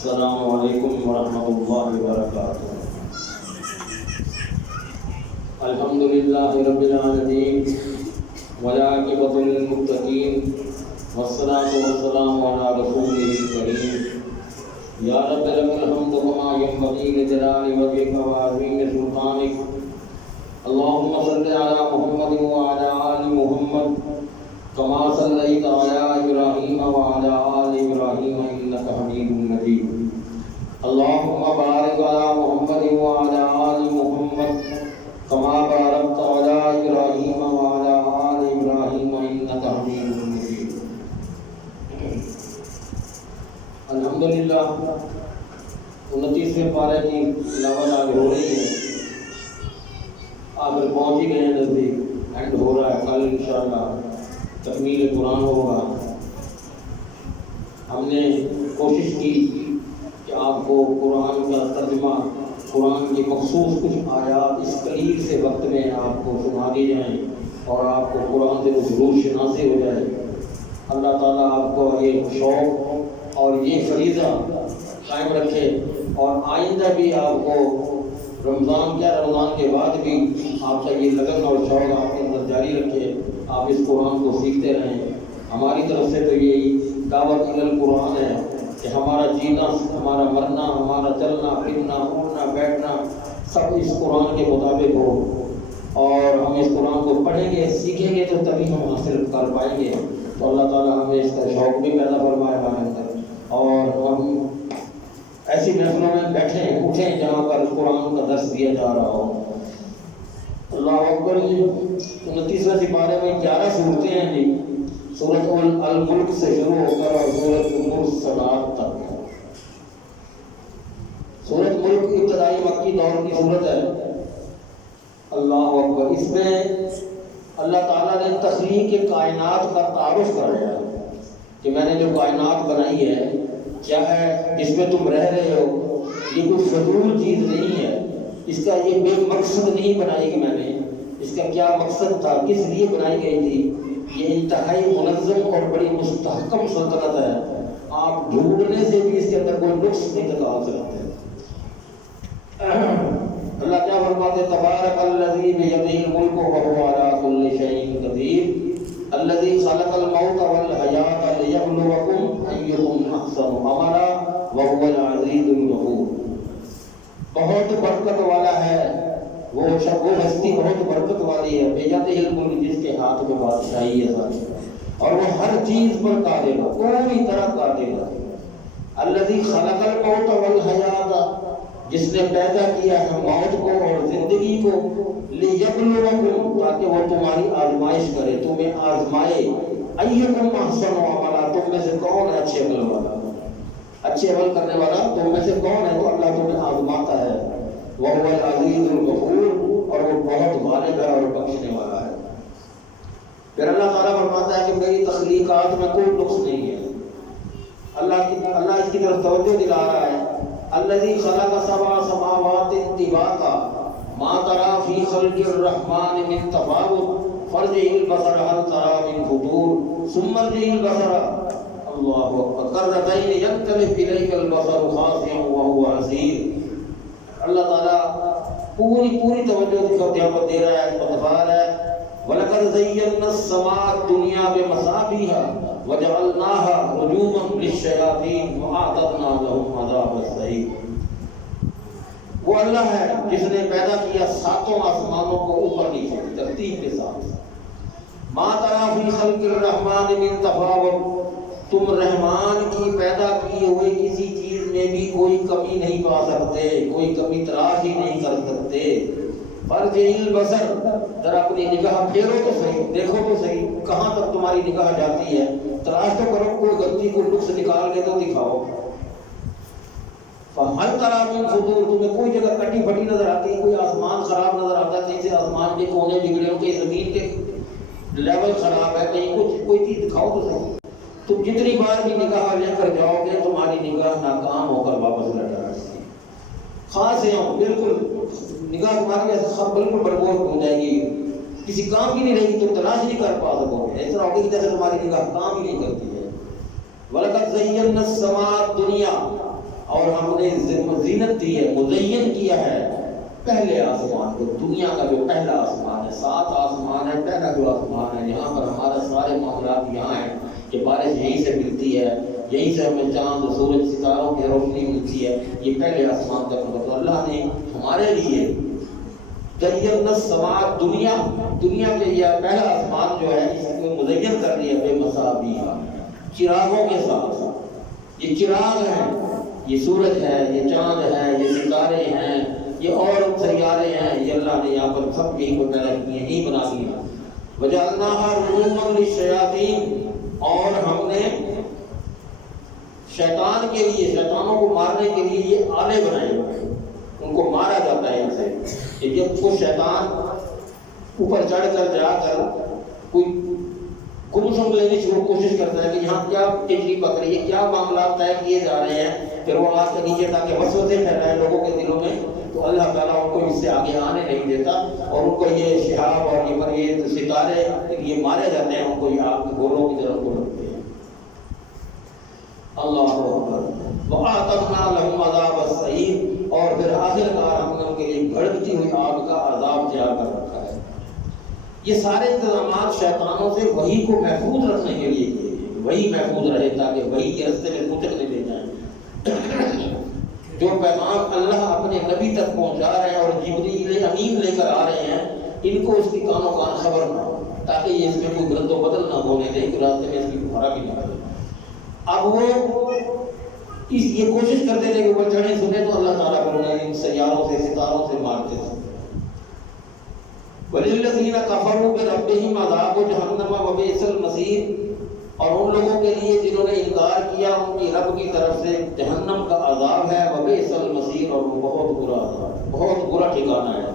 السلام علیکم ورحمۃ اللہ وبرکاتہ۔ الحمدللہ رب العالمین والعاقبۃ للمتقین والصلاۃ والسلام علی رسولہ الکریم۔ یا رب لک الحمد کما ینبغی لجلال وجهک وعظیم سلطانک۔ اللہم صل علی محمد وعلی آل محمد کما صلیت علی ابراہیم وعلی آل ابراہیم انک حمید مجید۔ اللہم بارک علی محمد وعلی آل محمد کما بارکت علی ابراہیم وعلی آل ابراہیم انک حمید مجید۔ الحمدللہ 29ویں پارے کی تلاوت آج ہو رہی ہے، آخر پہنچ ہی گئے ہیں، نزدیک اینڈ ہو رہا ہے۔ کل انشاءاللہ تکمیل قرآن ہوگا۔ ہم نے کوشش کی کہ آپ کو قرآن کا ترجمہ، قرآن کی مخصوص کچھ آیات اس قلیل سے وقت میں آپ کو سنا دی جائیں اور آپ کو قرآن سے ضرور شناسی ہو جائے۔ اللہ تعالیٰ آپ کو یہ شوق اور یہ فریضہ قائم رکھے اور آئندہ بھی آپ کو رمضان کے بعد بھی آپ کا یہ لگن اور شوق آپ کے اندر جاری رکھے، آپ اس قرآن کو سیکھتے رہیں۔ ہماری طرف سے تو یہی دعوت القرآن ہے کہ ہمارا جینا، ہمارا مرنا، ہمارا چلنا پھرنا، اٹھنا بیٹھنا سب اس قرآن کے مطابق ہو، اور ہم اس قرآن کو پڑھیں گے سیکھیں گے تو تبھی ہم حاصل کر پائیں گے۔ تو اللہ تعالیٰ ہمیں اس کا شوق بھی پیدا فرمائے ہمارے اندر، اور ہم ایسی محفلوں میں بیٹھیں اٹھیں جہاں پر قرآن کا درس دیا جا رہا ہو۔ اللہ اکبر۔ 29ویں سپارے میں 11 صورتیں ہیں جی، سورۃ الملک سے شروع ہو کر اور سورۃ المرسلات تک۔ سورۃ ملک ابتدائی مکی دور کی صورت ہے۔ اللہ اکبر۔ اس میں اللہ تعالیٰ نے تخلیق کائنات کا تعارف کرایا کہ میں نے جو کائنات بنائی ہے کیا ہے، جس میں تم رہ رہے ہو، یہ کوئی فضول چیز نہیں ہے، اس کا یہ بے مقصد نہیں بنائی گئی میں نے، اس کا کیا مقصد تھا، کس لیے بنائی گئی تھی۔ یہ انتہائی منظم اور بڑی مستحکم سلطنت ہے، آپ ڈھونڈنے سے بھی اس کے اندر کوئی نقص نہیں نکال سکتے۔ اللہ کیا فرماتے، تبارک الذی بیدہ الملک وہو علی کل شیء قدیر الذی خلق الموت والحیاۃ لیبلوکم ایکم احسن عملا وہو العزیز الغفور۔ بہت برکت والا ہے وہ ہستی، بہت برکت والی ہے، بیدہ الملک، جس کے ہاتھ میں بادشاہی ہے ساری، اور وہ ہر چیز پر قادر ہے، کوئی طرح قادر ہے۔ الذی خلق الموت والحیاۃ، جس نے پیدا کیا ہے موت کو اور زندگی کو، لیبلوکم، تاکہ وہ تمہاری آزمائش کرے، تمہیں آزمائے، ایکم احسن عملا، تم میں سے کون ہے اچھے عمل والا، اچھے عمل کرنے والا تم میں سے کون ہے، تو اللہ تمہیں آزماتا ہے۔ وہو العزیز الغفور، اور وہ بہت غالب ہے اور بخشنے والا ہے۔ پھر اللہ تعالیٰ فرماتا ہے کہ میری تخلیقات میں کوئی نقص نہیں ہے۔ اللہ اس کی طرف توجہ دلا رہا ہے، الذی خلق سبع سماوات طباقا ما ترى في خلق الرحمن من تفاوت فارجع البصر هل ترى من فطور ثم ارجع البصر اللہ اکبر کرتین ينقلب الیک البصر خاسئا وهو حسیر۔ اللہ تعالیٰ پوری توجہ یہاں پر دے رہا ہے، بتا رہا ہے، وَلَقَدْ زَيَّنَّا السَّمَاءَ الدُّنْيَا بِمَصَابِيحَ وَجَعَلْنَاهَا رُجُومًا لِلشَّيَاطِينِ وَأَعْتَدْنَا لَهُمْ عَذَابَ السَّعِيرِ۔ وہ اللہ ہے جس نے پیدا کیا 7 آسمانوں کو اوپر نیچے ترتیب کے ساتھ۔ مَا تَرَىٰ فِي خَلْقِ الرَّحْمَٰنِ مِن تَفَاوُتٍ، تم رحمان کی پیدا کی ہوئی کسی چیز میں بھی کوئی کمی نہیں پا سکتے، کوئی کمی تلاش ہی نہیں کر سکتے۔ فارجع البصر، ذرا اپنی نگاہ پھیرو تو صحیح، دیکھو تو صحیح، کہاں تک تمہاری نگاہ جاتی ہے، تلاش تو کرو، کوئی غلطی کو نقص نکال کے تو دکھاؤ۔ فَهَلْ تَرَىٰ مِن فُطُورٍ، تمہیں کوئی جگہ کٹی پھٹی نظر آتی ہے، کوئی آسمان خراب نظر آتا ہے، کہیں سے آسمان کے کونے بگڑے ہو، کہیں زمین کے لیول خراب ہے، کہیں کچھ کوئی چیز دکھاؤ تو صحیح۔ تم جتنی بار بھی نگاہ لے کر جاؤ گے تمہاری نگاہ ناکام ہو کر واپس لوٹ جائے گی۔ خاص ہے بالکل نگاہ تمہاری ایسا بالکل برباد ہو جائے گی، کسی کام کی نہیں رہے گی، تم تلاش نہیں کر پا سکو گے، اس طرح ہوگی کہ جیسے تمہاری نگاہ کام ہی نہیں کرتی ہے۔ وَلَقَدْ زَيَّنَّا السَّمَاءَ الدُّنْيَا، اور ہم نے زینت دی ہے، مزین کیا ہے پہلے آسمان کو، دنیا کا جو پہلا آسمان ہے، 7 آسمان ہے، پہلا جو آسمان ہے جہاں پر ہمارا سارے معاملات یہاں ہیں کہ بارش یہیں سے ملتی ہے، یہیں سے ہمیں چاند سورج ستاروں کی روشنی ملتی ہے، یہ پہلے آسمان کا مطلب اللہ نے ہمارے لیے زینا السماء دنیا کے یہ پہلا آسمان جو ہے اس کو مزین کر دیا بے مصابیح، چراغوں کے ساتھ۔ یہ چراغ ہیں، یہ سورج ہے، یہ چاند ہے، یہ ستارے ہیں، یہ اور سیارے ہیں، یہ اللہ نے یہاں پر سب یہی کو پیدا کیے، یہی بنا دیا۔ وَجَعَلْنَاهَا رُجُومًا لِلشَّيَاطِينِ، اور ہم نے شیطان کے لیے، شیطانوں کو مارنے کے لیے یہ آلے بنائے ہوئے، ان کو مارا جاتا ہے ان سے کہ جب کوئی شیطان اوپر چڑھ کر جا کر کوئی گم لینے کی کوشش کرتا ہے کہ یہاں کیا تجری پک رہی ہے، کیا معاملات طے کیے جا رہے ہیں، پھر وہ آج کے نیچے تاکہ وسوسے پھیلائے لوگوں کے دلوں میں، تو اللہ تعالیٰ ان کو اس سے آگے آنے نہیں دیتا، اور ان کو یہ شہاب اور یہ ستارے یہ مارے جاتے ہیں، ان کو یہ آگ کے گولوں کی طرف کو لگتے ہیں۔ اللہ اکبر۔ وَأَعْتَدْنَا لَهُمْ عَذَابَ السَّعِيرِ، اور پھر آخر کار ہم نے ان کے لیے بھڑکتی ہوئی آگ کا عذاب تیار کر رکھا ہے۔ یہ سارے انتظامات شیطانوں سے وحی کو محفوظ رکھنے کے لیے کیے گئے، وحی محفوظ رہے تاکہ وحی کے رستے میں کچھ نہیں لے جائیں۔ جو پیغام اللہ اپنے نبی تک پہنچا رہے ہیں اور جبریل امین لے کر آ رہے ہیں، ان کو اس کی کانوں کان خبر نہ ہو تاکہ یہ اس میں کوئی رد و بدل نہ ہونے دے کہ راستے میں اس کی خرابی نہ کرے۔ اب وہ یہ کوشش کرتے تھے کہ وہ چڑھے سنے تو اللہ تعالیٰ کو انہیں ان سیاروں سے ستاروں سے مارتے تھے۔ وَلِلَّذِينَ كَفَرُوا بِرَبِّهِمْ عَذَابُ جَهَنَّمَ وَبِئْسَ الْمَصِيرُ، اور ان لوگوں کے لیے جنہوں نے انکار کیا ان کی رب کی طرف سے جہنم کا عذاب ہے، وَبِئْسَ الْمَصِيرُ، اور وہ بہت برا عذاب، بہت برا ٹھکانہ ہے۔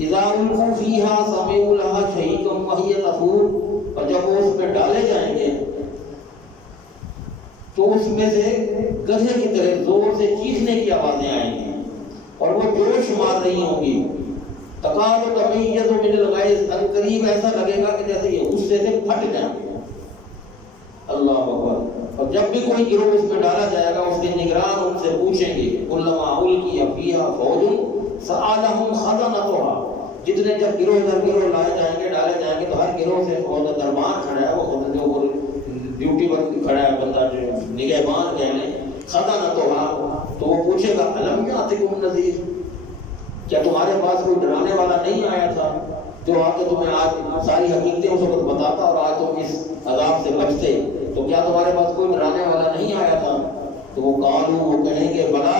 إِذَا أُلْقُوا فِيهَا سَمِعُوا لَهَا شَهِيقًا وَهِيَ تَفُورُ، اور جب وہ اس میں ڈالے جائیں گے تو اس میں سے گدھے کی طرح زور سے چیخنے کی آوازیں آئیں گی اور وہ جوش مار رہی ہوں گی۔ تکاد تمیز من الغیظ، قریب ایسا لگے گا کہ جیسے یہ غصے سے پھٹ جائیں گے۔ اللہ اکبر۔ اور جب بھی کوئی گروہ اس میں ڈالا جائے گا اس کے نگران ان سے پوچھیں گے کلما القی فیہا فوج سألہم خزنتها، جتنے جب گروہ در گروہ لائے جائیں گے ڈالے جائیں گے تو ہر گروہ سے خود دربان کھڑا ہے، وہ ڈیوٹی پر کھڑا ہے بندہ جو نگہبان کہہ لیں، خزنتها، تو وہ پوچھے گا الم یاتکم نذیر، کیا تمہارے پاس کوئی ڈرانے والا نہیں آیا تھا جو آ کے تمہیں آج ساری حقیقتیں اس وقت بتاتا اور آج تم اس عذاب سے بچتے، تو کیا تمہارے پاس کوئی ڈرانے والا نہیں آیا تھا؟ تو وہ قالوا، وہ کہیں گے بلا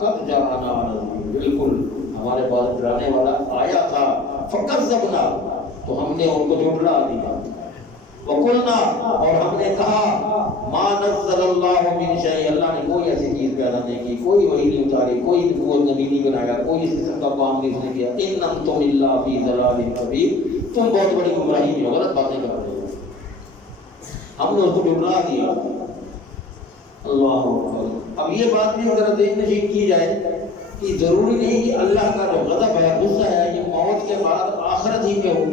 قد جاءنا نذیر، بالکل ہمارے پاس ڈرانے والا آیا تھا، فکذبنا، تو ہم نے ان کو جھٹلا دیا، وقلنا، اور ہم نے کہا ما نزل اللہ من شیء، اللہ نے کوئی ایسی چیز پیدا نہیں کی، کوئی وحی نہیں اتاری، کوئی نبوت نبی نہیں بنایا، کوئی اس قسم کا کام نہیں اس نے کیا، ان انتم الا فی ضلال کبیر، تم بہت بڑی گمراہی میں غلط باتیں کر رہے ہو۔ ہم نے اس کو جھٹلا دیا۔ اللہ اکبر۔ اب یہ بات بھی اگر ذہن نشین کی جائے کہ ضروری نہیں کہ اللہ کا جو غضب ہے، غصہ ہے، یہ موت کے بعد آخرت ہی میں ہو،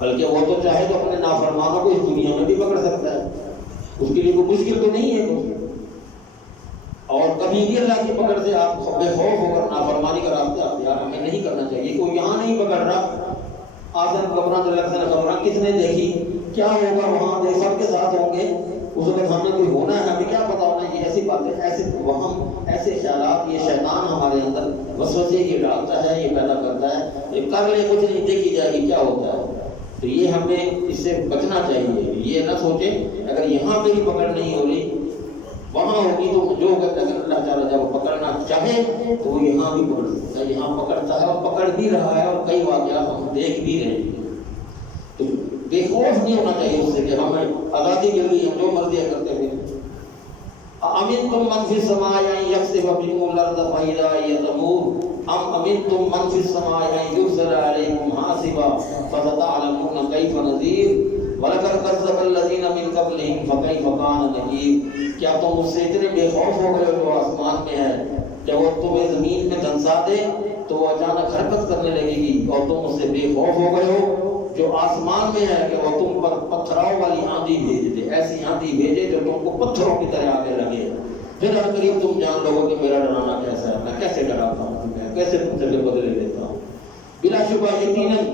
بلکہ وہ تو چاہے تو اپنے نافرمانوں کو اس دنیا میں بھی پکڑ سکتا ہے، اس کے لیے کوئی مشکل تو نہیں ہے کچھ، اور کبھی بھی اللہ کی پکڑ سے آپ بے خوف ہو کر نافرمانی کا راستہ اختیار ہمیں نہیں کرنا چاہیے۔ کوئی یہاں نہیں پکڑ رہا، آسن قبران دلکسن قبران کس نے دیکھی، کیا ہوگا وہاں دے سب کے ساتھ ہوں گے، اس وقت ہمیں کوئی ہونا ہے، ہمیں کیا پتا ہونا، یہ ایسی باتیں، ایسے وہم، ایسے خیالات، یہ شیطان ہمارے اندر وسوسے یہ ڈالتا ہے، یہ پیدا کرتا ہے، یہ کر لے کچھ نہیں، دیکھی جائے گی کیا ہوتا ہے۔ تو یہ ہمیں اس سے بچنا چاہیے، یہ نہ سوچیں اگر یہاں پہ بھی پکڑ نہیں ہو رہی وہاں ہوگی تو جو اگر اللہ تعالیٰ جب پکڑنا چاہے تو وہ یہاں بھی پکڑ سکتا ہے، یہاں پکڑتا ہے اور پکڑ بھی رہا ہے، اور کئی واقعات ہم دیکھ بھی رہے ہیں۔ تو بے خوف نہیں ہونا چاہیے اس سے کہ ہمیں آزادی مل گئی، ہم جو مرضی کرتے ہوئے۔ أَأَمِنْتُمْ مَنْ فِي السَّمَاءِ أَنْ يَخْسِفَ بِكُمُ الْأَرْضَ فَإِذَا هِيَ تَمُورُ أَمْ أَمِنْتُمْ مَنْ فِي السَّمَاءِ أَنْ يُرْسَلَ عَلَيْكُمْ حَاصِبًا فَسَتَعْلَمُونَ كَيْفَ نَذِيرِ وَلَقَدْ كَذَّبَ الَّذِينَ مِنْ قَبْلِهِمْ فَكَيْفَ كَانَ نَكِيرِ، کیا تم اس سے اتنے بے خوف ہو گئے جو آسمان میں ہے، جب وہ تمہیں زمین میں دھنسا دے تو وہ اچانک حرکت کرنے لگے گی، اور تم اس سے بے خوف ہو گئے ہو جو آسمان میں ہے کہ وہ تم پر پتھراؤ والی آندھی بھیج دے، ایسی آندھی بھیجے جو تم کو پتھروں کی طرح آگے لگے، پھر ہر قریب تم جان لو کہ میرا ڈرانا کیسا ہے، میں کیسے ڈراتا ہوں تمہیں، کیسے تم سے بدلے لیتا ہوں۔ بلا شبہ یقیناً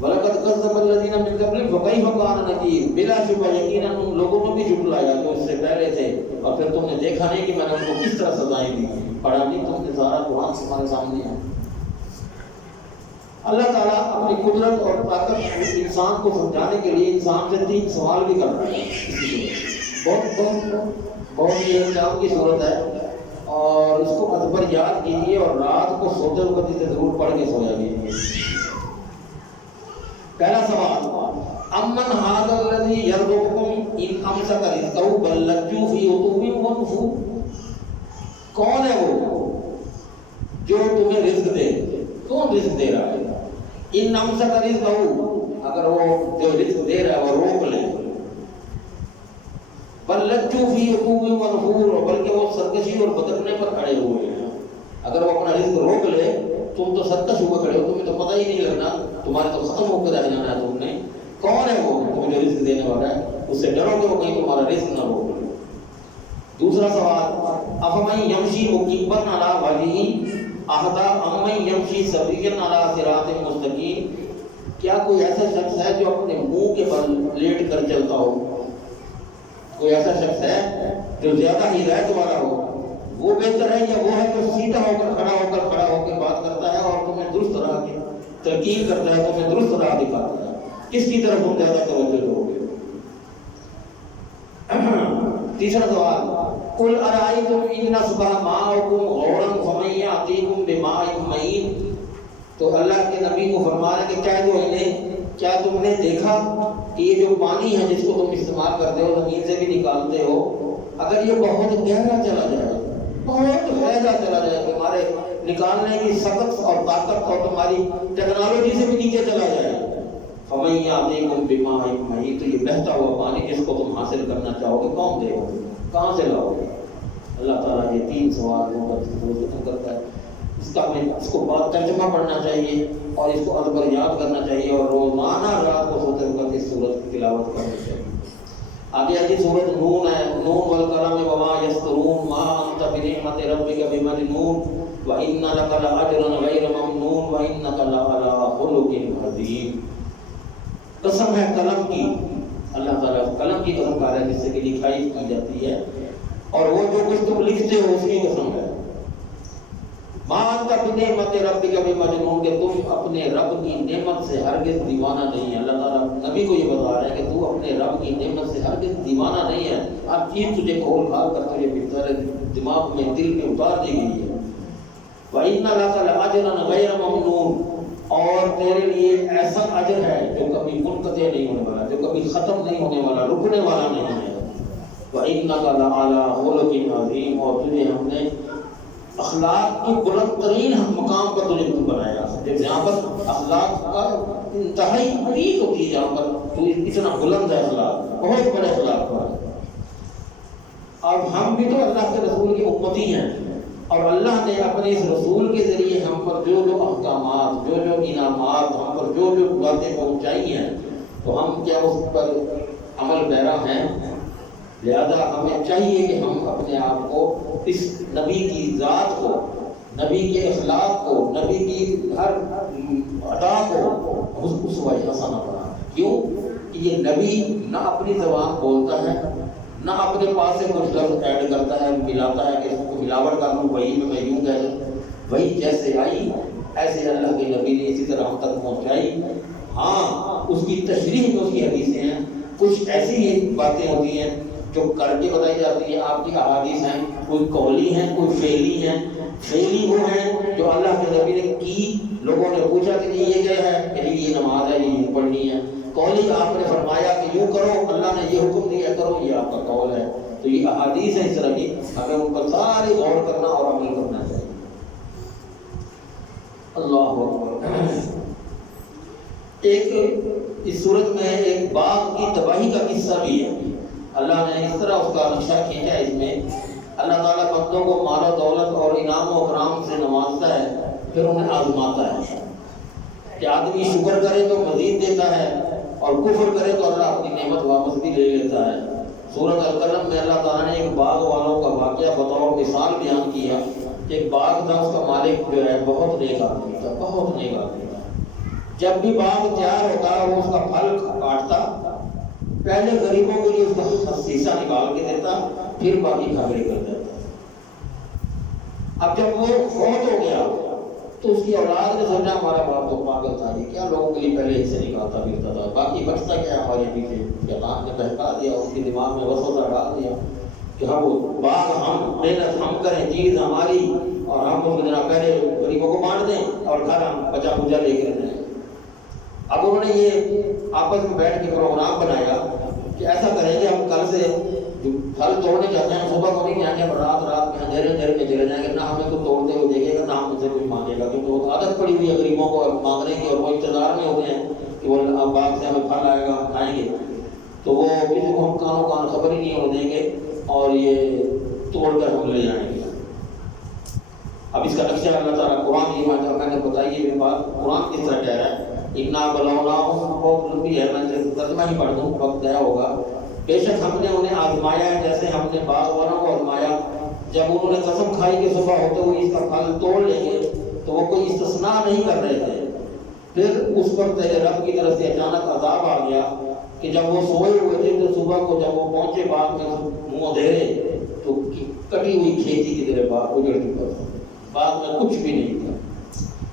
وَلَقَدْ كَذَّبَ الَّذِينَ مِن قَبْلِهِمْ فَكَيْفَ كَانَ نَكِيرِ، بلا شبہ یقیناً ان لوگوں نے بھی جھٹلایا جو اس سے پہلے تھے، اور پھر تم نے دیکھا نہیں کہ میں نے ان کو کس طرح سزائیں دی۔ پڑھا نہیں تم نے سارا قرآن تمہارے سامنے ہے۔ اللہ تعالیٰ اپنی قدرت اور طاقت انسان کو سمجھانے کے لیے انسان سے 3 سوال بھی کر رہا ہے۔ بہت یہ چاند کی صورت ہے، اور اس کو ادبر یاد کیجیے اور رات کو سوتے وقت اسے ضرور پڑھ کے سویا کیجیے۔ پہلا سوال، امن ھذا الذی یرزقکم ان امسک رزقہ بل لجوا فی عتو ونفور، کون ہے وہ جو تمہیں رزق دے؟ کون رزق دے رہا ہے؟ ان امسک رزقہ، اگر وہ جو رزق دے رہا ہے وہ روک لے، بل لجوا فی عتو ونفور، بلکہ وہ سرکشی اور بدکنے پر کھڑے ہوئے ہیں۔ اگر وہ اپنا رزق روک لے، تم تو سرکش ہو کھڑے ہو، تمہیں تو پتہ ہی نہیں لگنا، تمہارے تو ختم ہو کے رہ جانا ہے تم نے۔ کون ہے وہ تمہیں جو رزق دینے والا ہے؟ اس سے ڈرو کہ وہ کہیں تمہارا رزق نہ روک لے۔ دوسرا سوال، افمن یمشی مکبا علی وجہہ اہدی امن یمشی سویا علی صراط مستقیم، کیا کوئی ایسا شخص ہے جو اپنے منہ کے بل لیٹ کر چلتا ہو؟ کوئی ایسا شخص ہے جو زیادہ ہدایت والا ہو؟ وہ بہتر ہے یا وہ ہے جو سیدھا ہو کر کھڑا ہو کے بات کرتا ہے اور تمہیں درست راہ کی تلقین کرتا ہے، تمہیں درست راہ دکھاتا ہے؟ کس کی طرف تم زیادہ توجہ دو گے؟ تیسرا سوال، قل ارائیتم ان اصبح ماؤکم غورا فمن یاتیکم بماء معین، تو اللہ کے نبی کو فرما رہے کہ کیا تم نے دیکھا کہ یہ جو پانی ہے جس کو تم استعمال کرتے ہو، زمین سے بھی نکالتے ہو، اگر یہ بہت گہرا چلا جائے، بہت گہرا چلا جائے، تمہارے نکالنے کی سخت اور طاقت اور تمہاری ٹیکنالوجی سے بھی نیچے چلا جائے، فَمَن يَأْتِيكُم بِمَاءٍ مَّعِينٍ، تو یہ بہتا ہوا پانی جس کو تم حاصل کرنا چاہو گے کون دے گا؟ کہاں سے لاؤ گے؟ اللہ تعالیٰ یہ 3 سوال ختم کرتا ہے۔ اس کو بات ترجمہ پڑھنا چاہیے اور اس کو ادب یاد کرنا چاہیے، اور روزانہ رات کو سوتے وقت اس سورت کی تلاوت کرنی چاہیے۔ آگے آگے سورت نون ہے، نون والقلم وما یسطرون ما انت بنعمت ربک بمجنون وان لک لاجرا غیر ممنون وانک لعلی خلق عظیم۔ قسم ہے قلم کی، اللہ تعالیٰ قلم کی قسم کھا رہا ہے جس سے کہ لکھائی کی جاتی ہے، اور وہ جو کچھ تم لکھتے ہو اس کی قسم ہے۔ ما انت بنعمت ربک بمجنون، کہ تم اپنے رب کی نعمت سے ہرگز دیوانہ نہیں ہے۔ اللہ تعالیٰ نبی کو یہ بتا رہا ہے کہ تو اپنے رب کی نعمت سے ہرگز دیوانہ نہیں ہے، ہر چیز تجھے کھول کھال کر تجھے بہتر دماغ میں دل میں اتار دی گئی ہے۔ وَإِنَّ لَكَ لَأَجْرًا غَيْرَ مَمْنُونٍ، اور تیرے لیے ایسا اجر ہے جو کبھی منقطع نہیں ہونے والا، جو کبھی ختم نہیں ہونے والا، رکنے والا نہیں ہے۔ وَإِنَّكَ لَعَلَىٰ خُلُقٍ عَظِيمٍ، اور تجھے ہم نے اخلاق کی بلند ترین مقام پر تجھے بنایا ہے۔ جہاں پر اخلاق کا انتہائی عریض ہوتی ہے، جہاں پر تو اتنا بلند ہے اخلاق، بہت بڑے اخلاق پر۔ اب ہم بھی تو اللہ کے رسول کی امتی ہیں، اور اللہ نے اپنے اس رسول کے ذریعے ہم پر جو جو احکامات، جو جو انعامات، ہم پر جو جو باتیں پہنچائی ہیں، تو ہم کیا اس پر عمل پیرا ہیں؟ لہذا ہمیں چاہیے کہ ہم اپنے آپ کو اس نبی کی ذات کو، نبی کے اخلاق کو، نبی کی ہر ادا کو اسوہ حسنہ بنائیں۔ کیوں کہ یہ نبی نہ اپنی زبان بولتا ہے، نہ اپنے پاس سے کچھ لفظ ایڈ کرتا ہے، ملاتا ہے کہ اس کو ملاوٹ کر لوں، وہی میں یوں کہہ دوں، وہی جیسے آئی ایسے اللہ کے نبی نے اسی طرح ہم تک پہنچائی۔ ہاں اس کی تشریح میں اس کی حدیثیں ہیں، کچھ ایسی باتیں ہوتی ہیں جو کر کے بتائی جاتی ہیں، آپ کی احادیث ہیں، کوئی قولی ہیں، کوئی فعلی ہیں۔ فعلی وہ ہیں جو اللہ کے نبی نے کی، لوگوں نے پوچھا کہ یہ کیا ہے، کہ یہ نماز ہے، یہ پڑھنی ہے۔ قولی آپ نے فرمایا کہ یوں کرو، اللہ نے یہ حکم دیا کرو، یہ آپ کا قول ہے۔ تو یہ احادیث ہیں اس طرح کی، ہمیں ان پر سارے غور کرنا اور عمل کرنا چاہیے۔ اللہ اکبر۔ ایک اس صورت میں ایک باغ کی تباہی کا قصہ بھی ہے۔ اللہ نے اس طرح اس کا نقشہ کھینچا ہے۔ اس میں اللہ تعالیٰ بندوں کو مال و دولت اور انعام و اکرام سے نوازتا ہے، پھر انہیں آزماتا ہے کہ آدمی شکر کرے تو مزید دیتا ہے، اور کفر کرے تو اللہ اپنی نعمت واپس بھی لے لیتا ہے۔ سورۃ القلم میں اللہ تعالیٰ نے ایک باغ والوں کا واقعہ واقعہ بطور مثال بیان کیا کہ ایک باغ تھا، اس کا مالک جو ہے بہت نیک آدمی تھا، بہت نیک آدمی تھا. جب بھی باغ تیار ہوتا وہ اس کا پھل کاٹتا، پہلے غریبوں کے لیے اس کا حصہ نکال کے دیتا، پھر باقی کھاگڑی کر دیتا. اب جب وہ فوت ہو گیا تو اس کی اولاد نے سوچا ہمارا باپ تو پاگل تھا، یہ کیا لوگوں کے لیے پہلے حصے نکالتا پھرتا تھا، باقی بچتا کیا ہمارے پیچھے. شیطان نے بہکا دیا، اس کے دماغ میں وسوسہ ڈال دیا کہ ہم باغ ہم محنت ہم کریں، چیز ہماری، اور ہم اس میں پہلے غریبوں کو بانٹ دیں اور گھر ہم بچا پوجا لے کے رہیں. اب انہوں نے یہ آپس میں بیٹھ کے پروگرام بنایا کہ ایسا کریں گے ہم کل سے پھل توڑنے جاتے ہیں، صبح کو نہیں جائیں گے، رات میں اندھیرے میں چلے جائیں گے، نہ ہمیں تو توڑتے ہوئے دیکھے گا نہ ہم سے کچھ مانگے گا، کیونکہ وہ عادت پڑی ہوئی ہے غریبوں کو مانگنے کی، اور وہ انتظار میں ہوتے ہیں کہ وہ باغ سے ہمیں پھل آئے گا ہم کھائیں گے. تو وہ کسی کو ہم کانوں کان خبر ہی نہیں ہونے دیں گے اور یہ توڑ کر ہم لے جائیں گے. اب اس کا نقشہ اللہ تعالیٰ قرآن کی میں نے بتائی یہ بات قرآن کس طرح کہہ رہا ہے. اتنا بلوناہم بہت لمبی ہے، میں ترجمہ ہی پڑھ دوں وقت ضائع ہوگا. بے شک ہم نے انہیں آزمایا ہے جیسے ہم نے باغ والوں کو آزمایا. جب انہوں نے قسم کھائی کہ صبح ہوتے ہوئے اس کا پھل توڑ لیں گے تو وہ کوئی استثناء نہیں کر رہے تھے. پھر اس وقت رب کی طرف سے اچانک عذاب آ گیا کہ جب وہ سوئے ہوئے تھے تو صبح کو جب وہ پہنچے باغ میں منہ اندھیرے تو کٹی ہوئی کھیتی کی طرح باغ اجڑ چکا تھا، باغ میں کچھ بھی نہیں تھا.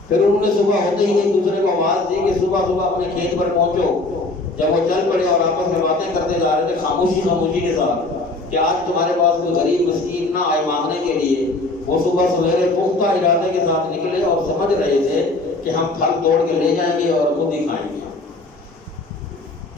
پھر انہوں نے صبح ہوتے ہی ایک دوسرے کو آواز دی کہ صبح صبح اپنے کھیت پر پہنچو. جب وہ چل پڑے اور آپس میں باتیں کرتے جا رہے تھے خاموشی کے ساتھ کہ آج تمہارے پاس کوئی غریب مسکین نہ آئے مانگنے کے لیے، وہ صبح سویرے پختہ ارادے کے ساتھ نکلے اور سمجھ رہے تھے کہ ہم پھل توڑ کے لے جائیں گے اور خود ہی کھائیں گے.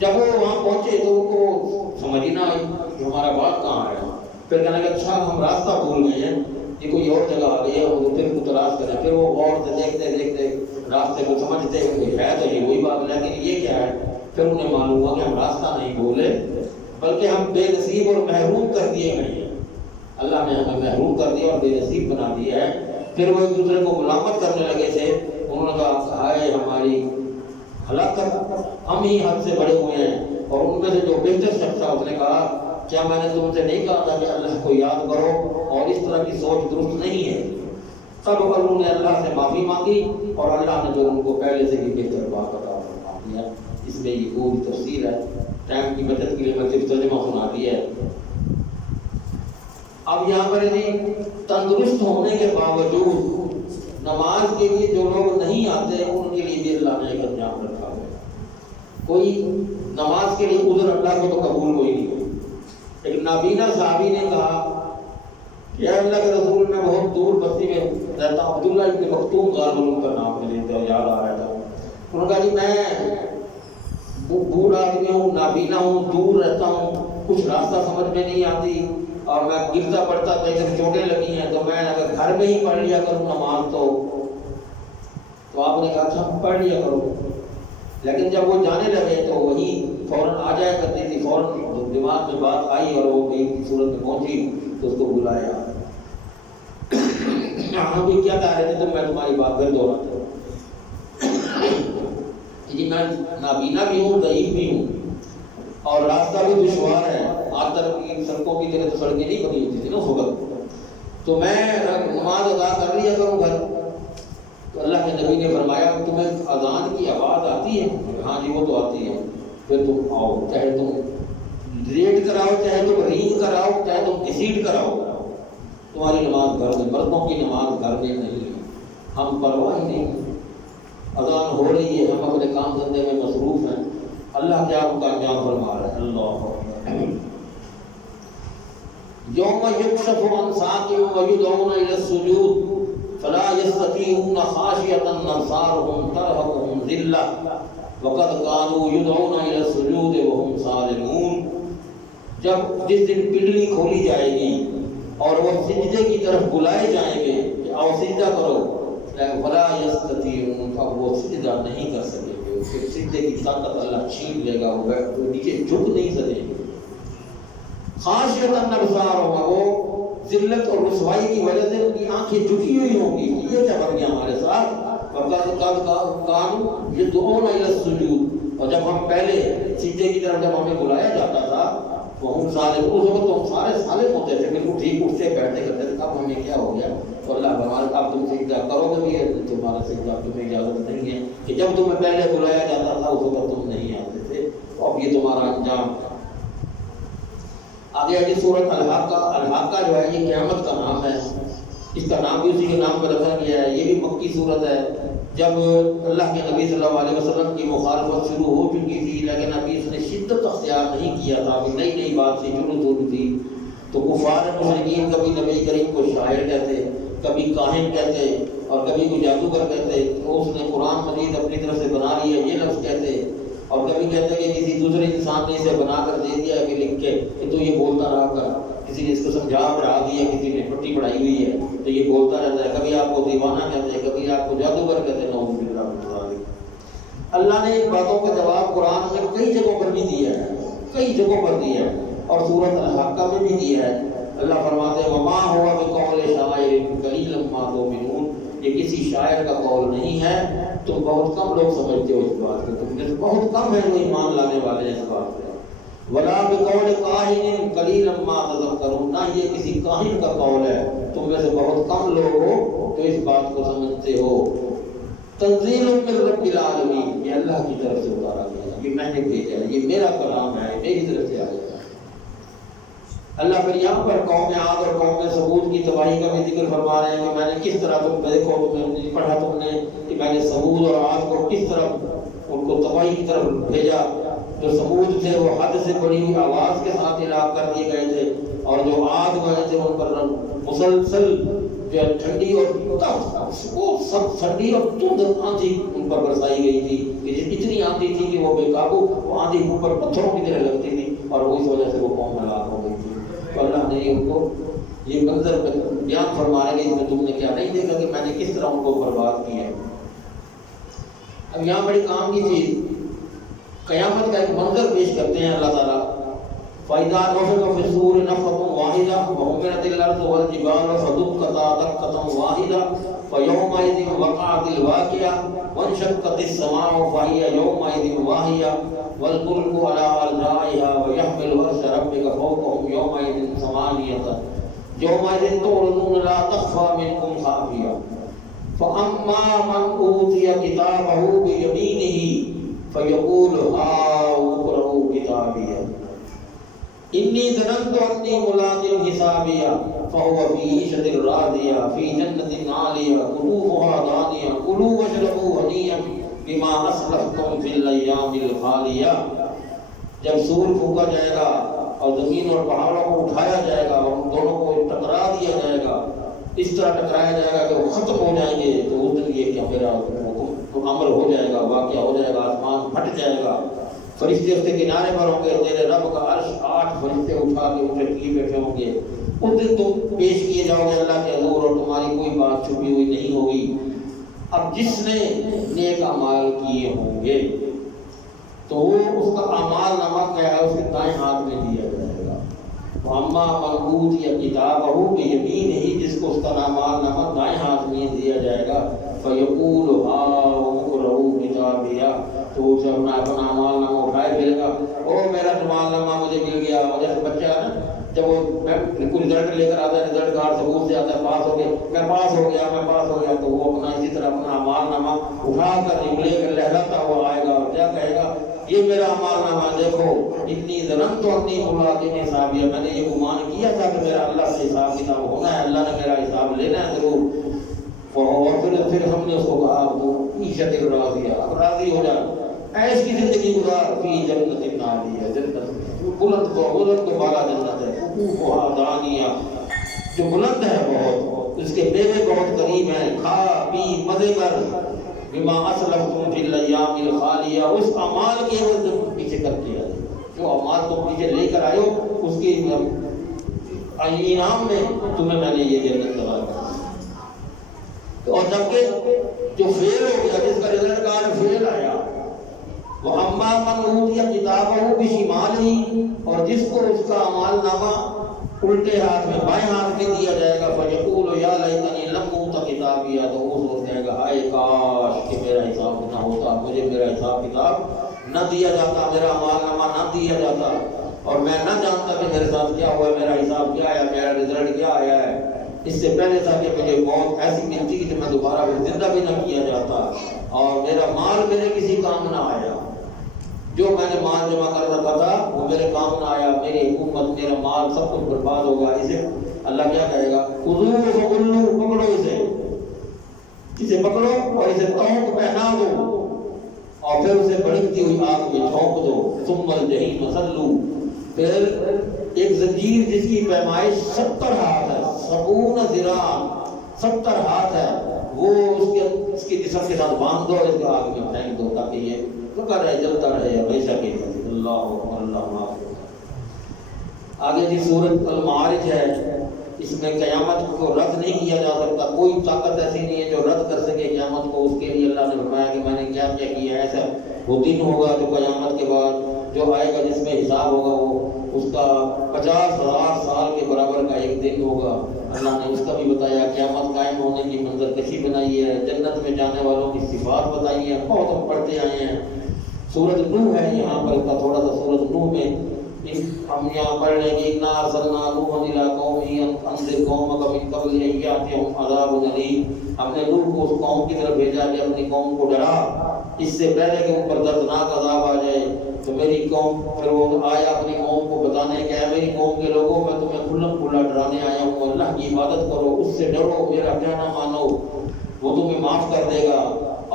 جب وہ وہاں پہنچے تو ان کو سمجھ ہی نہ آئی کہ ہمارا باغ کہاں ہے. پھر کہنے لگا اچھا ہم راستہ بھول گئے ہیں، یہ کوئی اور جگہ آ گئی ہے، وہ پھر کو تلاش کریں. پھر وہ غور سے دیکھتے راستے کو سمجھتے کہ ہے تو یہ وہی بات، لیکن یہ کیا ہے. پھر انہیں معلوم ہوا کہ ہم راستہ نہیں بھولے بلکہ ہم بے نصیب اور محروم کر دیے گئے ہیں. اللہ نے ہمیں محروم کر دیا اور بے نصیب بنا دیا ہے. پھر وہ ایک دوسرے کو ملامت کرنے لگے تھے. انہوں نے کہا ہائے ہماری ہلاکت، ہم ہی حد سے بڑے ہوئے ہیں. اور ان میں سے جو بہتر شخص تھا اس نے کہا کیا میں نے تم سے نہیں کہا تھا کہ اللہ کو یاد کرو، اور اس طرح کی سوچ درست نہیں ہے. تب انہوں نے اللہ سے معافی مانگی اور اللہ نے جو ان کو پہلے سے بھی بہتر بات عطا فرما دیا. اس میں یہ پوری تفصیل ہے، ٹائم کی بچت کے لیے میں صرف ترجمہ سنا دیا ہے. اب یہاں پر تندرست ہونے کے باوجود نماز کے لیے جو لوگ نہیں آتے ان کے لیے بھی اللہ نے ایک انجام رکھا ہے. کوئی نماز کے لیے عذر اللہ کو تو قبول کوئی نہیں ہے. ایک نابینا صحابی نے کہا کہ اے اللہ کے رسول میں بہت دور بستی میں رہتا ہوں، عبداللہ ابن مکتوم غالب کا نام مجھے یاد آ رہا تھا. انہوں نے کہا جی میں بوڑھا آدمی ہوں، نابینا ہوں، دور رہتا ہوں، کچھ راستہ سمجھ میں نہیں آتی اور میں گرتا پڑتا تو ادھر چوٹیں لگی ہیں، تو میں اگر گھر میں ہی پڑھ لیا کروں نماز تو آپ نے کہا اچھا پڑھ لیا کرو. لیکن جب وہ جانے لگے تو وہی فوراً آ جایا کرتی تھی. فوراً دماغ میں بات آئی اور وہ ایک صورت میں پہنچی تو اس کو بلایا. ہم بھی کیا کہہ رہے تھے تو میں تمہاری بات کر دوہراتا ہوں. جی میں نابینا بھی ہوں، ضعیف بھی ہوں اور راستہ بھی دشوار ہے. آج تک کی سڑکوں کی طرح تو سڑکیں نہیں بنی ہوتی تھی نا اس وقت. تو میں نماز ادا کر لیا کروں گھر. تو اللہ کے نبی نے فرمایا تمہیں اذان کی آواز آتی ہے؟ ہاں جی وہ تو آتی ہے. پھر تم آؤ، چاہے تم ریٹ کراؤ، چاہے تم رینگ کراؤ، چاہے تم کسیٹ کراؤ، تمہاری نماز گھر میں، مردوں کی نماز گھر میں نہیں. ہم پرواہ ہی نہیں، اذان ہو رہی ہے، ہم اپنے کام دھندے میں مصروف ہیں. اللہ کیا ان کا انجام فرما رہا ہے. اللہ یوم یکشف عن ساق ویدعون الی السجود فلا یستطیعون خاشعۃ ابصارهم ترهقهم ذلہ وقد كانوا يدعون الی السجود وهم سالمون. جب جس دن پنڈلی کھولی جائے گی اور وہ سجدے کی طرف بلائے جائیں گے کہ آؤ سجدہ کرو، فلا یستطیعون، اب وہ سجدہ نہیں کر سکیں گے. پھر سجدے کی طاقت اللہ چھین لے گا، وہ نیچے جھک نہیں سکیں گے. خاشعۃ ابصارهم، وہ ذلت اور رسوائی کی وجہ سے ان کی آنکھیں جھکی ہوئی ہوں گی. یہ کیا بن گیا ہمارے ساتھ. کانوا یدعون الی السجود، اور جب ہم پہلے سجدے کی طرف جب ہمیں بلایا جاتا تھا وہ ہم سالم، اس وقت تو ہم سارے سالم ہوتے تھے، بالکل ٹھیک اٹھتے بیٹھتے سے اب تمہیں اجازت نہیں ہے کہ جب تمہیں پہلے بلایا جاتا تھا اس وقت تم نہیں آتے تھے، اب یہ تمہارا انجام ہے۔ آگے آگے سورۃ الحاقہ، الحاقہ جو ہے یہ قیامت کا نام ہے، اس کا نام بھی اسی کے نام پر رکھا گیا ہے۔ یہ بھی مکی صورت ہے۔ جب اللہ کے نبی صلی اللہ علیہ وسلم کی مخالفت شروع ہو چکی تھی لیکن ابھی اس نے شدت اختیار نہیں کیا تھا، ابھی نئی نئی بات سے شروع ہوئی تھی، تو کفار مشرکین کبھی نبی کریم کو شاعر کہتے، کبھی کاہن کہتے اور کبھی کوئی جادوگر کہتے، تو اس نے قرآن مجید اپنی طرف سے بنا لیا یہ لفظ کہتے، اور کبھی کہتے کہ کسی دوسرے انسان نے اسے بنا کر دے دیا کہ لکھ کے کہ تو یہ بولتا رہا کر، کسی نے اس کو سمجھا پڑھا دیا، کسی نے پٹی پڑھائی ہوئی ہے تو یہ بولتا رہتا ہے، کبھی آپ کو دیوانہ کہتے ہیں، کبھی آپ کو جادوگر کہتے ہیں، نعوذ باللہ من ذالک۔ اللہ نے ان باتوں کا جواب قرآن میں کئی جگہوں پر بھی دیا ہے، کئی جگہوں پر دیا ہے، اور سورۃ الحاقہ میں بھی دیا ہے۔ اللہ فرماتے ہیں وما ہوا بقول شاعر قلیلا ما تؤمنون، یہ کسی شاعر کا قول نہیں ہے، تم بہت کم لوگ سمجھتے ہو اس بات کو، تم میں سے بہت کم ہیں جو ایمان لانے والے ہیں اس بات پہ۔ ولا بقول کاہن قلیلا ما تذکرون، نہ یہ کسی کاہن کا قول ہے، تم میں سے بہت کم لوگ ہو جو اس بات کو سمجھتے ہو۔ تنزیل من رب العالمین، یہ اللہ کی طرف سے اتارا گیا، یہ میں نے بھیجا ہے، یہ میرا کلام ہے، میری طرف سے آیا ہے۔ اللہ پھر یہاں پر قوم عاد اور قوم ثمود کی تباہی کا بھی ذکر فرما رہے ہیں کہ میں نے کس طرح، تم دیکھو تم نے پڑھا تم نے کہ میں نے ثمود اور عاد کو کس طرح ان کو تباہی کی طرف بھیجا۔ جو ثمود تھے وہ حد سے بڑی آواز کے ساتھ ہلاک کر دیے گئے تھے، اور جو عاد گئے تھے ان پر مسلسل جو ٹھنڈی اور وہ سب ٹھنڈی اور تند آندھی ان پر برسائی گئی تھی کہ اتنی آندھی تھی کہ وہ بے قابو، وہ آندھی اوپر پتھروں کی طرح لگتی تھی اور اس وجہ سے وہ قوم ہلاک ہو گئی تھی۔ تو اللہ نے ان کو یہ منظر بیان فرمانے گے، اس میں تم نے کیا نہیں دیکھا کہ میں نے کس طرح ان کو برباد کیا ہے۔ اب یہاں بڑی کام کی چیز قیامت کا ایک منظر پیش کرتے ہیں اللہ تعالیٰ۔ فَإِذَا نُفِخَ فِي الصُّورِ نَفْخَةٌ وَاحِدَةٌ وَحُمِلَتِ الْأَرْضُ وَالْجِبَالُ فَدُكَّتَا دَكَّةً وَاحِدَةً فَيَوْمَئِذٍ وَقَعَتِ الْوَاقِعَةُ وَانشَقَّتِ السَّمَاءُ فَهِيَ يَوْمَئِذٍ وَاهِيَةٌ وَالْمُلْكُ عَلَى أَرْجَائِهَا وَيَحْمِلُ عَرْشَ رَبِّكَ فَوْقَهُمْ يَوْمَئِذٍ ثَمَانِيَةٌ يَوْمَئِذٍ تُعْرَضُونَ لَا تَخْفَى مِنكُمْ خَافِيَةٌ فَأَمَّا مَنْ أُوتِيَ كِتَابَهُ بِيَمِينِهِ فَيَقُولُ هَاؤُمُ اقْرَءُوا كِتَابِيَهْ إِنِّي ظَنَنتُ أَنِّي مُلَاقٍ حِسَابِيَهْ فَهُوَ فِي عِيشَةٍ رَاضِيَةٍ فِي جَنَّةٍ عَالِيَةٍ قُطُوفُهَا دَانِيَةٌ كُلُوا وَاشْرَبُوا هَنِيئًا بِمَا أَسْلَفْتُمْ فِي الْأَيَّامِ الْخَالِيَةِ۔ جب سور پھونکا جائے گا اور زمین اور پہاڑوں کو اٹھایا جائے گا اور ان دونوں کو ٹکرا دیا جائے گا، اس طرح ٹکرایا جائے گا کہ وہ ختم ہو جائیں گے، تو اس دن یہ کہ میرا عمل ہو جائے گا، واقعہ ہو جائے گا، آسمان پھٹ جائے گا، فرشتے اس کے کنارے پر ہوں گے، تیرے رب کا عرش 8 فرشتے اٹھا کے اٹھے کی بیٹھے ہوں گے، اس دن تم پیش کیے جاؤ گے اللہ کے حضور اور تمہاری کوئی بات چھپی ہوئی نہیں ہوگی۔ اب جس نے نیک اعمال کیے ہوں گے تو اس کا اعمال نامہ کیا ہے، اس کے دائیں ہاتھ میں دیا جائے گا۔ اما من اوتی کتابہ بیمینہ، جس کو اس کا اعمال نامہ دائیں ہاتھ میں دیا جائے گا، فیقول ہاؤم اقرؤوا کتابیہ، تو اسے اپنا اعمال نامہ اٹھائے پھرے گا، او میرا اعمال نامہ مجھے مل گیا۔ جیسے بچہ ہے نا، جب وہ کوئی رزلٹ لے کر آتا ہے، رزلٹ کارڈ ثبوت سے آتا ہے پاس ہو گیا، میں پاس ہو گیا، میں پاس ہو گیا، تو وہ اپنا اسی طرح اپنا اعمال نامہ اٹھا کر لے کر لہراتا ہوا آئے گا اور کیا کہے گا، یہ میرا اعمال نامہ دیکھو، اتنی ظننت انی ملاق حسابیہ، میں نے یہ گمان کیا تھا کہ میرا اللہ سے حساب کتاب ہونا ہے، اللہ نے میرا حساب لینا ہے ضرور۔ اور پھر ہم نے اس کو کہا تو عیشت راضیہ، اب راضی ہو جا، ایس کی زندگی گزار، فی جنت عالیہ، جنت بلند کو بالا جنت ہے، قطوفھا دانیہ، جو بلند ہے بہت، اس کے میوے بہت قریب ہیں، کھا پی مزے کر، بما اسلفتم فی الایام الخالیہ، اس اعمال کے پیچھے کر کے آئے، جو اعمال تم پیچھے لے کر آئے ہو اس کے انعام میں تمہیں میں نے یہ جنت لگا دی۔ اور جبکہ جو فیل ہو گیا، جس کا رزلٹ کارڈ فیل آیا، وہ اما من اوتی کتابہ بشمالہ، اور جس کو اس کا اعمال نامہ الٹے ہاتھ میں بائیں ہاتھ میں دیا جائے گا، فیقول یا لیتنی لم اوت کتابیہ، تو وہ سوچ جائے گا ہائے کاش کہ میرا حساب نہ ہوتا، مجھے میرا حساب کتاب نہ دیا جاتا، میرا اعمال نامہ نہ دیا جاتا، اور میں نہ جانتا کہ میرے ساتھ کیا ہوا ہے، میرا حساب کیا ہے، میرا رزلٹ کیا آیا ہے۔ اس سے پہلے تھا کہ مجھے موت ایسی ملتی کہ میں دوبارہ پھر زندہ بھی نہ کیا جاتا اور میرا مال میرے کسی کام نہ آیا. جو میں نے مال جمع کر رکھا تھا وہ میرے کام نہ آیا, میری حکومت میرا مال سب کچھ برباد ہوگا. اسے اللہ کیا کہے گا, خذوہ فغلوہ, پکڑو اسے پکڑو اور اسے تونک پہنا دو اور پھر اسے بڑھتی ہوئی آگ میں جھونک دو. ثم الجحیم صلوا, پھر ایک زنجیر جس کی پیمائش 70 ہاتھ ہے, 70 ذراع 70 ہاتھ ہے, وہ اس کے جسم کے ساتھ باندھ دو اور اس کو آگ میں پھینک دو تاکہ یہ رکا رہے, جلتا رہے ہمیشہ کے لیے. اللہ اللہ. آگے جی سورۃ المعارج ہے, اس میں قیامت کو رد نہیں کیا جا سکتا. کوئی طاقت ایسی نہیں ہے جو رد کر سکے قیامت کو. اس کے لیے اللہ نے فرمایا کہ میں نے کیا کیا کیا. ایسا وہ دن ہوگا جو قیامت کے بعد جو آئے گا جس میں حساب ہوگا وہ اس کا 50,000 سال کے برابر کا ایک دن ہوگا. اللہ نے اس کا بھی بتایا. قیامت قائم ہونے کی منظر کشی بنائی ہے, جنت میں جانے والوں کی صفات بتائی ہے, بہت ہم پڑھتے آئے ہیں. سورۃ نوح ہے یہاں پر کا تھوڑا سا. سورۃ نوح میں ہم یہاں پڑھ لیں گے اِنَّا أَرْسَلْنَا نُوحًا إِلَىٰ قَوْمِهِ أَنْ أَنذِرْ قَوْمَكَ مِن قَبْلِ أَن يَأْتِيَهُمْ عَذَابٌ أَلِيمٌ. ہم نے نوح کو اس قوم کی طرف بھیجا کہ اپنی قوم کو ڈرا اس سے پہلے کہ ان پر دردناک عذاب آ جائے. تو میری قوم پھر وہ آیا اپنی قوم کو بتانے کہ اے میری قوم کے لوگوں, میں تمہیں کھلم کھلا ڈرانے آیا ہوں. اللہ کی عبادت کرو, اس سے ڈرو, میرا کہنا مانو, وہ تمہیں معاف کر دے گا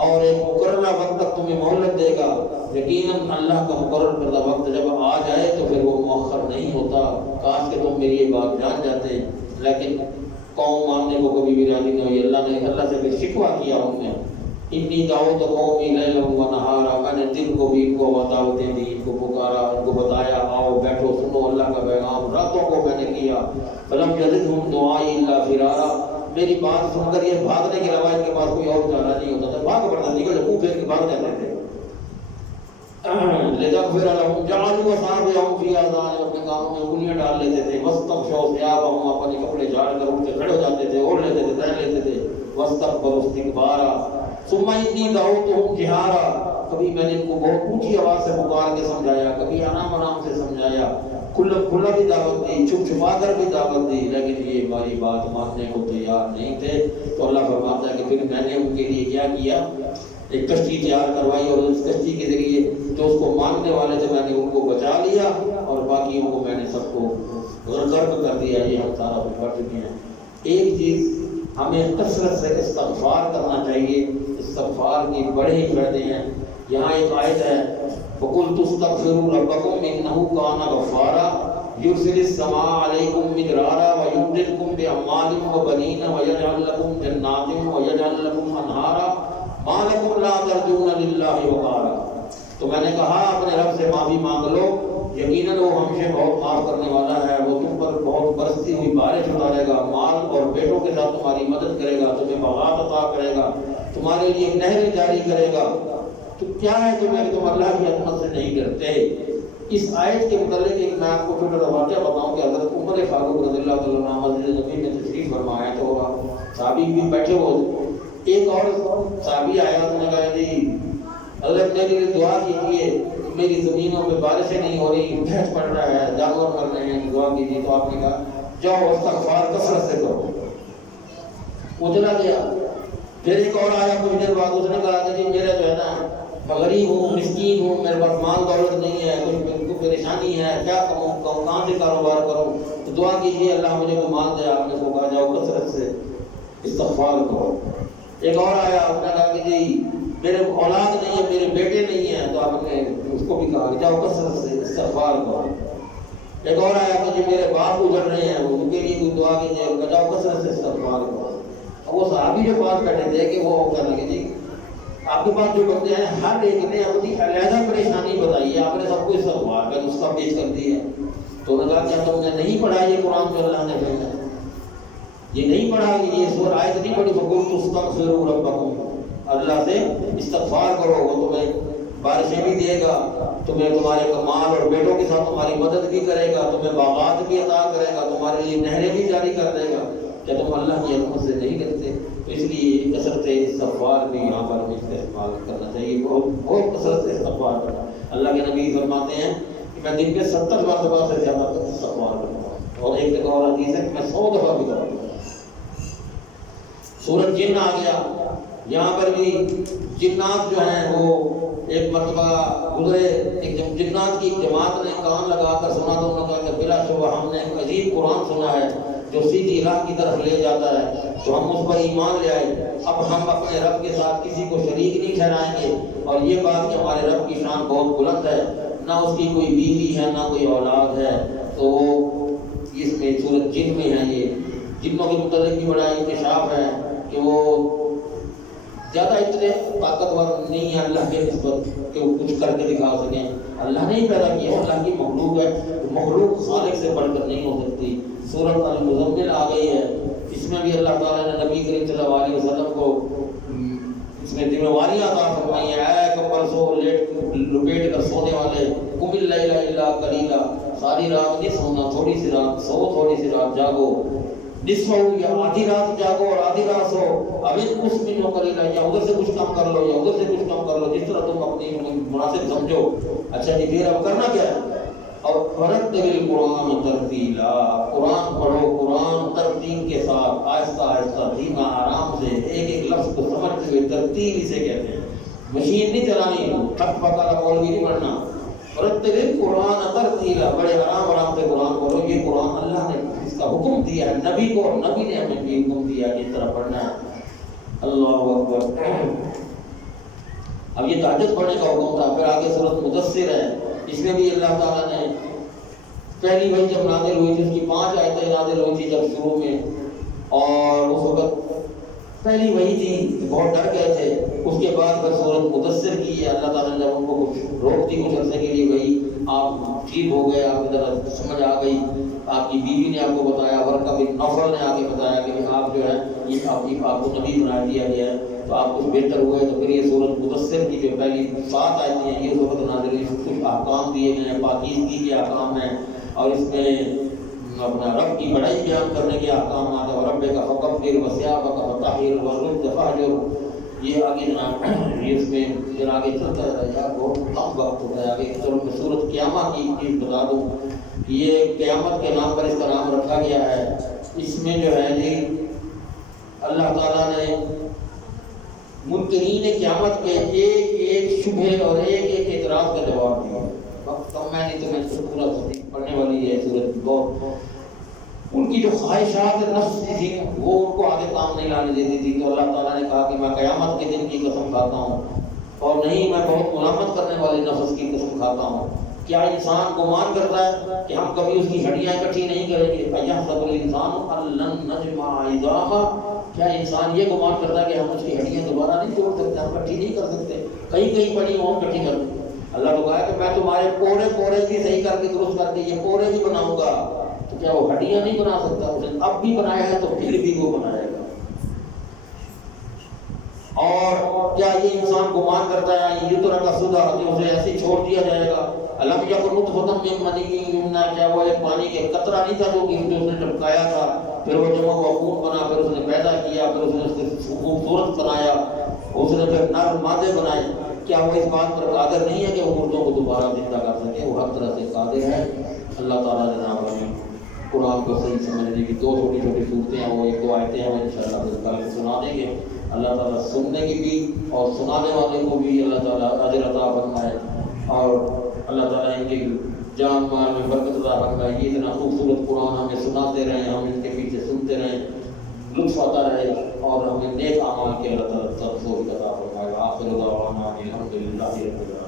اور ایک مقررہ وقت تک تمہیں مہلت دے گا. یقیناً اللہ کا مقرر کردہ وقت جب آ جائے تو پھر وہ مؤخر نہیں ہوتا. کاش کہ تم میری یہ بات جان جاتے, لیکن قوم ماننے کو کبھی بھی راضی نہیں ہوئی. اللہ نے اللہ سے پھر شکوہ کیا ان نے, انی دعوت قومی لیلا و نہارا, میں نے دن کو بھی ان کو دعوتیں دی, ان کو پکارا, ان کو بتایا آؤ بیٹھو سنو اللہ کا پیغام. راتوں کو میں نے کیا. فلم یزدہم دعائی الا فرارا, میری بات سن کر یہ بھاگنے کے علاوہ ان کے پاس کوئی اور چارہ نہیں ہوتا تھا. بھاگ پڑتا, نکل منہ پھیر کے بھاگ جاتے تھے. لِتَغْفِرَ لَهُمْ جَعَلُوا أَصَابِعَهُمْ فِي آذَانِهِمْ, اپنے کانوں میں انگلیاں ڈال لیتے تھے. وَاسْتَغْشَوْا ثِيَابَهُمْ, اپنے کپڑے جھاڑ کر اٹھ کے کھڑے ہو جاتے تھے, اوڑھ لیتے تھے, پہن لیتے تھے. وَاسْتَكْبَرُوا اسْتِكْبَارًا ثُمَّ إِنِّي دَعَوْتُهُمْ جِهَارًا, کبھی میں نے ان کو بہت اونچی آواز سے پکار کے سمجھایا, کبھی انام انام سے سمجھایا, کھلا کھلا بھی دعوت دی, چھپ چھپا کر بھی دعوت دی, لیکن یہ ہماری بات ماننے کو تیار نہیں تھے. تو اللہ فرماتا ہے کہ پھر میں نے ان کے لیے کیا کیا, ایک کشتی تیار کروائی اور اس کشتی کے ذریعے جو اس کو ماننے والے تھے میں نے ان کو بچا لیا اور باقیوں کو میں نے سب کو غرق کر دیا. یہ ہم سارا کچھ پڑھ چکے ہیں. ایک چیز ہمیں کثرت سے استغفار کرنا چاہیے. استغفار کی بڑے ہی فائدے ہیں. یہاں ایک آیت ہے, وَقُلْتُ اسْتَغْفِرُوا رَبَّكُمْ إِنَّهُ كَانَ غَفَّارًا يُرْسِلِ السَّمَاءَ عَلَيْكُمْ مِدْرَارًا وَيُمْدِدْكُمْ بِأَمْوَالٍ وَبَنِينَ وَيَجْعَلْ لَكُمْ جَنَّاتٍ وَيَجْعَلْ لَكُمْ أَنْهَارًا مَا لَكُمْ لَا تَرْجُونَ لِلَّهِ وَقَارًا. تو میں نے کہا اپنے رب سے معافی مانگ لو, یقیناً وہ ہم سے بہت معاف کرنے والا ہے. وہ تم پر بہت برستی ہوئی بارش اتارے گا, مال اور بیٹوں کے ساتھ تمہاری مدد کرے گا, تمہیں باغات عطا کرے گا, تمہارے لیے نہریں جاری کرے گا. تو کیا ہے تمہیں کہ تم اللہ کی عظمت سے نہیں ڈرتے. اس آیت کے متعلق ایک میں آپ کو چھوٹا سا واقعہ بتاؤں کہ حضرت عمر فاروق رضی اللہ تعالیٰ عنہ مسجد نبی میں تشریف فرمایا تو صحابی بھی بیٹھے ہوئے. ایک اور صحابی آیا, انہوں نے کہا جی حضرت میرے لیے دعا کیجیے, میری زمینوں پہ بارشیں نہیں ہو رہی, بھیٹ پڑ رہا ہے, جانور مر رہے ہیں, دعا کیجیے. تو آپ نے کہا جاؤ استغفار کثرت سے کرو. وہ چلا گیا. پھر ایک اور آیا کچھ دیر بعد, اس نے کہا کہ جی میرا جو ہے نا میں غریب ہوں, مسکین ہوں, میرے پاس مال دولت نہیں ہے, کچھ پریشانی ہے, کیا کروں, کہاں سے کاروبار کروں, تو دعا کیجیے اللہ مجھے کوئی مال دے. آپ نے اس کو کہا جاؤ کثرت سے استغفار کرو. ایک اور آیا, اس نے کہا کہ جی میرے اولاد نہیں ہے, میرے بیٹے نہیں ہیں, تو آپ نے اس کو بھی کہا کہ جاؤ کثرت سے استغفار کرو. ایک اور آیا کہ جی میرے باپ گزر رہے ہیں, ان کے لیے کوئی دعا کیجیے, جاؤ کثرت سے استغفار کرو. وہ صحابی جو پاس بیٹھے تھے کہ وہ کہنے لگے جی آپ کے پاس جو بندے ہیں ہر ایک نے اپنی علیحدہ پریشانی بتائی ہے, آپ نے سب کو استغفار کا نسخہ پیش کر دی ہے. تو انہوں نے کہا کیا تم نے نہیں پڑھا یہ قرآن جو اللہ نے بھیجا, یہ نہیں پڑھا کہ یہ سورہ آیت نہیں پڑھی فَقُلْتُ اسْتَغْفِرُوا رَبَّكُمْ, اللہ سے استغفار کرو, وہ تمہیں بارشیں بھی دے گا, تمہیں تمہارے مال اور بیٹوں کے ساتھ تمہاری مدد بھی کرے گا, تمہیں باغات بھی عطا کرے گا, تمہارے لیے نہریں بھی جاری کر دے گا. کیا تم اللہ کی عظمت سے نہیں کرتے؟ تو اس لیے کثرت استغفار بھی یہاں پر ہمیں استعمال کرنا چاہیے, بہت کثرت سے استغفار کرنا. اللہ کے نبی فرماتے ہیں کہ میں دن کے 70 مرتبہ سے زیادہ استغفار کرتا ہوں, اور ایک جگہ اور حدیث ہے کہ میں 100 دفعہ بھی کرتا ہوں. سورۃ جن آ گیا، یہاں پر بھی جنات جو ہیں وہ ایک مرتبہ گزرے، ایک جنات کی جماعت نے کان لگا کر سنا تو انہوں نے کہا کہ بلا شبہ ہم نے ایک عجیب قرآن سنا ہے جو سیدھی راہ کی طرف لے جاتا ہے، تو ہم اس پر ایمان لے آئے، اب ہم اپنے رب کے ساتھ کسی کو شریک نہیں ٹھہرائیں گے، اور یہ بات کہ ہمارے رب کی شان بہت بلند ہے، نہ اس کی کوئی بیوی ہے نہ کوئی اولاد ہے، تو وہ اس میں سورۃ جن میں ہے، یہ جنوں کے متعلق بھی بڑا انکشاف ہے کہ وہ زیادہ اتنے طاقتور نہیں ہے اللہ کے نسبت کہ وہ کچھ کر کے دکھا سکیں، اللہ نے ہی پیدا کیا، اللہ کی مخلوق ہے، مخلوق خالق سے بڑھ کر نہیں ہو سکتی۔ سورۃ المزمل آ گئی ہے، اس میں بھی اللہ تعالیٰ نے نبی کریم صلی اللہ علیہ وسلم کو اس میں ذمہ داریاں عطا فرمائی ہیں، اے کمبل سو لپیٹ کر سونے والے، قم اللیل الا قلیلا، ساری رات نہیں سونا، تھوڑی سی رات سو، تھوڑی سی رات جاگو، نصف یا آدھی رات جاگو اور آدھی رات سو، ابھی کچھ منو قلیلا، یا ادھر سے کچھ کم کر لو یا ادھر سے کچھ کم کر لو، جس طرح تم اپنی مناسب سمجھو۔ اچھا جی پھر اب کرنا کیا ہے؟ اور ورتل القرآن ترتیلا، قرآن پڑھو، قرآن ترتیل کے ساتھ، آہستہ آہستہ، دھیما، آرام سے، ایک ایک لفظ کو سمجھتے ہوئے، ترتیل اسے کہتے ہیں، مشین نہیں چلانی، ٹھک پکا بول بھی نہیں پڑھنا، ورتل القرآن ترتیلا، بڑے آرام سے قرآن پڑھو، یہ قرآن اللہ نے اس کا حکم دیا ہے نبی کو، اور نبی نے ہمیں بھی حکم دیا ہے اس طرح پڑھنا ہے۔ اللہ اکبر۔ اب یہ تہجد پڑھنے کا حکم تھا، پھر آگے سورۃ مدثر ہے، اس میں بھی اللہ تعالیٰ نے پہلی وحی جب نازل ہوئی تھی، اس کی 5 آیتیں نازل ہوئی تھی جب شروع میں، اور اس وقت پہلی وحی تھی، بہت ڈر گئے تھے، اس کے بعد پھر سورۃ مدثر کی ہے، اللہ تعالیٰ نے جب ان کو کچھ روک دی کچھ عرصے کے لیے، وہی آپ ٹھیک ہو گئے، آپ کی طرح سمجھ آ گئی، آپ کی بیوی نے آپ کو بتایا، ورقہ بن نوفل نے آ کے بتایا کہ آپ جو ہے یہ آپ کو نبی بنا دیا گیا ہے، تو آپ کچھ بہتر ہوئے، تو پھر یہ سورۃ مدثر کی جو پہلی 7 آیتیں ہیں یہ سورۃ نازل ہوئی، کچھ احکام دیے گئے ہیں، پاکیزگی کے احکام ہیں، اور اس میں اپنا رب کی بڑائی بیان کرنے کے احکامات ہیں، رب کا فکبر وثیابک فطہر والرجز فہجر، یہ آگے جناب یہ اس میں پھر آگے چلتا ہے یار، بہت کم وقت ہوتا ہے آگے۔ چلو میں سورۃ قیامہ کی چیز بتا دوں، یہ قیامت کے نام پر اس کا نام رکھا گیا ہے، اس میں جو ہے جی اللہ تعالیٰ نے منکرین قیامت کے ایک ایک شبہے اور ایک ایک اعتراض کا جواب دیا۔ وقت کم ہے نہیں تو میں پورا پڑھنے والی ہے سورۃ بہت، ان کی جو خواہشات نفس تھی وہ ان کو آگے کام نہیں لانے دیتی تھی، تو اللہ تعالیٰ نے کہا کہ میں قیامت کے دن کی قسم کھاتا ہوں، اور نہیں میں بہت ملامت کرنے والے نفس کی قسم کھاتا ہوں۔ کیا انسان گمان کرتا ہے کہ ہم کبھی اس کی ہڈیاں اکٹھی نہیں کریں گے؟ ایحسب الانسان ان لن نجمع عظامہ، کیا انسان یہ گمان کرتا ہے کہ ہم اس کی ہڈیاں دوبارہ نہیں جوڑ سکتے، ہم اکٹھی نہیں کر سکتے؟ کہیں پڑی ہوں ہم اکٹھی کر دیں۔ اللہ تو کہا کہ میں تمہارے پورے بھی صحیح کر کے درست کر کے یہ پورے بھی بناؤں گا، تو کیا وہ ہڈیاں نہیں بنا سکتا؟ اس نے اب بھی بنایا ہے تو پھر بھی وہ بنائے گا۔ اور کیا یہ انسان گمان کرتا ہے یہ طرح کا سودا کہ اسے ایسے چھوڑ دیا جائے گا؟ الم یکن نطفۃ من منی یمنی، کیا وہ ایک پانی کے قطرہ نہیں تھا جو کہ اس نے ٹپکایا تھا، پھر وہ جمع ہوا خون بنا، پھر اس نے پیدا کیا، پھر اس نے اس کو خوبصورت بنایا، اس نے پھر نر مادے بنائے؟ کیا وہ اس بات پر قادر نہیں ہے کہ وہ مردوں کو دوبارہ زندہ کر سکے؟ وہ ہر طرح سے قادر ہے۔ اللہ تعالیٰ جناب ہمیں قرآن کو صحیح سمجھنے کی 2 چھوٹی صورتیں ہیں، وہ 1-2 آیتیں ہیں، وہ انشاءاللہ کل سنا دیں گے۔ اللہ تعالیٰ سننے کی بھی اور سنانے والے کو بھی اللہ تعالیٰ اجر عطا فرمائے، اور اللہ تعالیٰ ان کی جان مال میں برکت عطا فرمائے۔ یہ اتنا خوبصورت قرآن ہمیں سناتے رہیں، ہم ان کے پیچھے سنتے رہیں، لطف آتا رہے، اور ہمیں نیک اعمال کے اللہ تعالیٰ توفیق عطا فرمائے۔ آخر دعوانا الحمدللہ رب العالمین۔